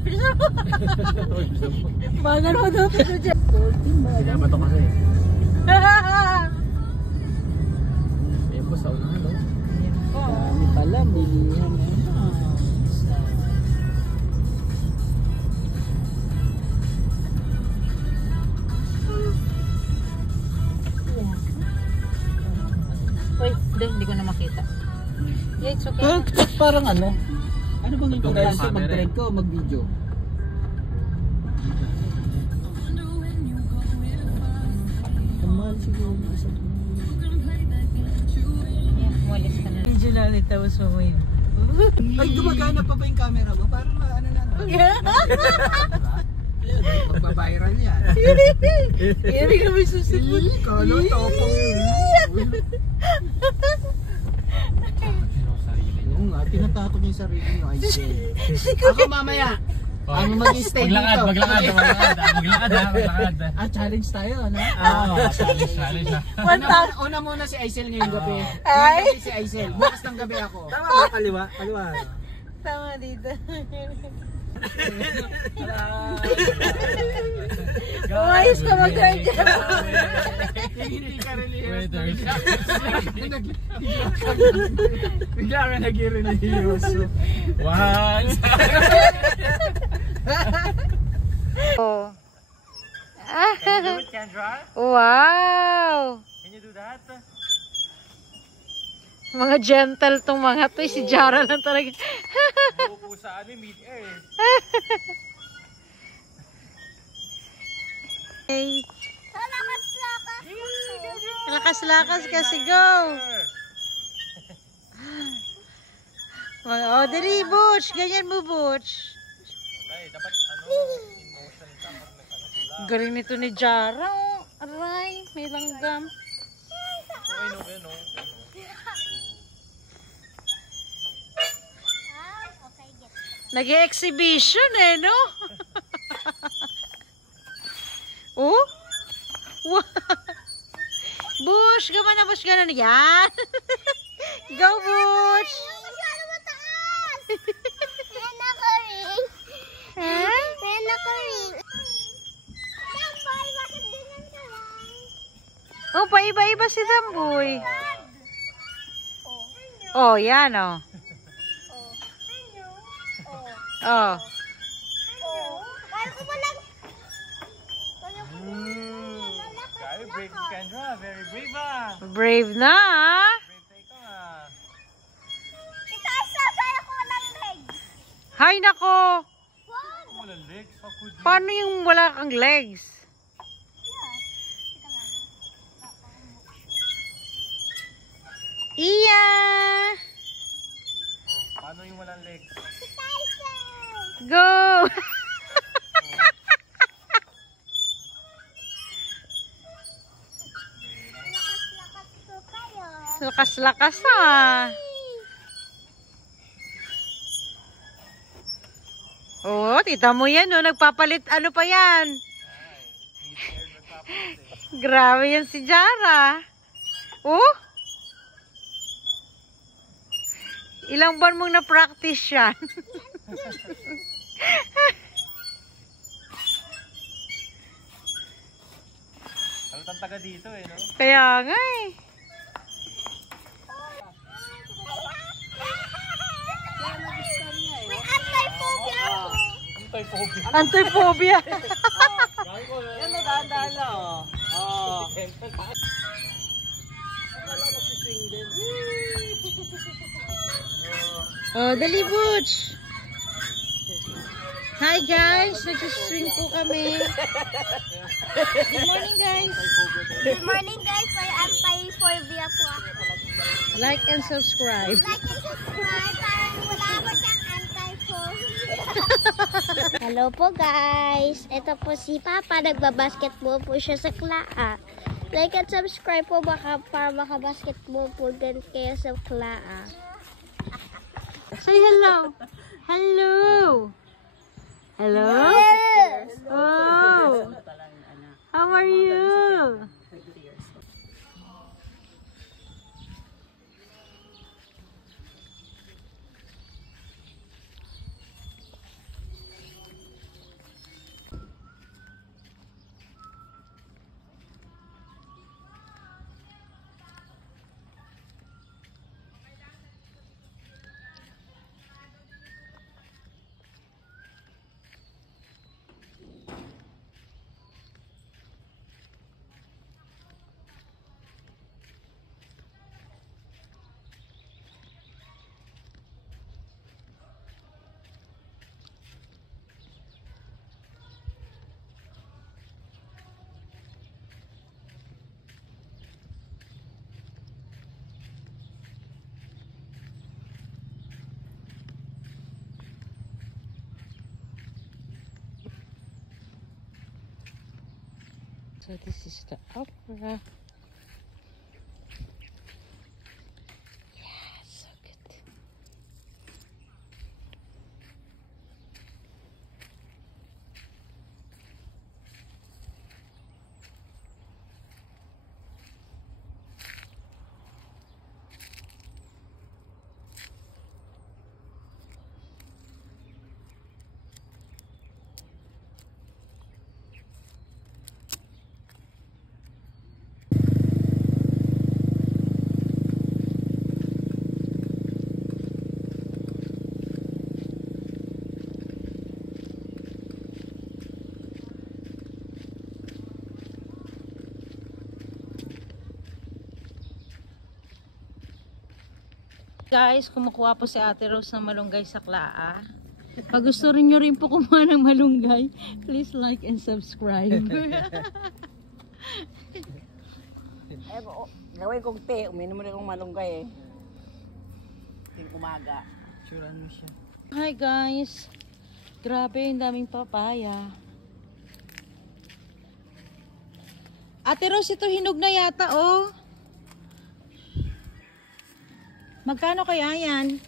Bilisan mo. Bangan mo daw. Kaya ba ito kasi? Ayan po, sa unahan, no? Dami pala, bilihan. Uy, hindi ko na makita. Yeah, it's okay. Parang ano? Ano bang yung pag-ayos ko? Camera Mag-trend ko o mag-video? Kamahal siguro yung isa. Yeah, umalis ka na. Medyo lalita mo sa mo yun. Ay, gumagana pa ba yung camera mo? Parang ano na. Magbabiral yan. Yan rin naman susunod. Kalo, tapang yun. Oo nga, tinatakot niya yung sarili niyo. Ako mamaya. Ano mag-stay dito? Maglakad. Challenge tayo, ano? Challenge na. Una muna si Aisel ngayong gabi. Ay! Ngayong gabi si Aisel. Bukas ng gabi ako. Tama ba? Kaliwa? Tama dito. Umayos ka mag-turn dyan. Hindi ka religious. Bigla ka nag-religious. Once. Oh. Can you do it, Kendra? Wow! Can you do that? Mga gentle tong mga to. Si Jara lang talaga. Uupo sa mid-air. Hey. Lakas-lakas kasi go. Oh, dali, Butch. Ganyan mo, Butch. Dapat in motion ka. Galing nito ni Jara. Oh. Aray, may langgam. Nag-exhibition eh, no? Oh? Bush, gaman na Bush, ganon. Yan. Go, Bush. Oh, paiba-iba si Damboy. Oh, yan, oh. Oh. Very brave, Kendra. Very brave, ah. Brave na, ah. Brave tayo, ah. Hay, nako. Walang legs. How could you? Paano yung wala kang legs? Iya. Paano yung walang legs? Go. Lakas-lakas ah. Oh, tita mo yan, oh, nagpapalit, ano pa yan? Grabe yan si Jara. Oh? Ilang buwan mong na-practice yan? Halutang taga dito eh, no? Kaya nga eh. Anti-phobia. Yan, nadaan lang, oh. Oh. Oh, dali, Butch. Hi guys, nagsiswing po kami. Good morning guys. Good morning guys, may anti-phobia po ako. Like and subscribe. Like and subscribe, parang wala ko siyang anti-phobia. Hello po guys, ito po si Papa, nagbabasketball po siya sa Klaa. Like and subscribe po para makabasketball po din kayo sa Klaa. Say hello. Hello. Hello. Yes! Oh. How are you? So this is the opera. Yeah, so good. Guys, kumukuha po si Ate Rose ng malunggay sa Klaa. Pag gusto rin nyo rin po kumuha ng malunggay, please like and subscribe. Gawin kong te, uminom rin akong malunggay eh. Ting umaga. Suran mo siya. Hi guys, grabe yung daming papaya. Ate Rose, ito hinog na yata oh. Magkano kaya yan?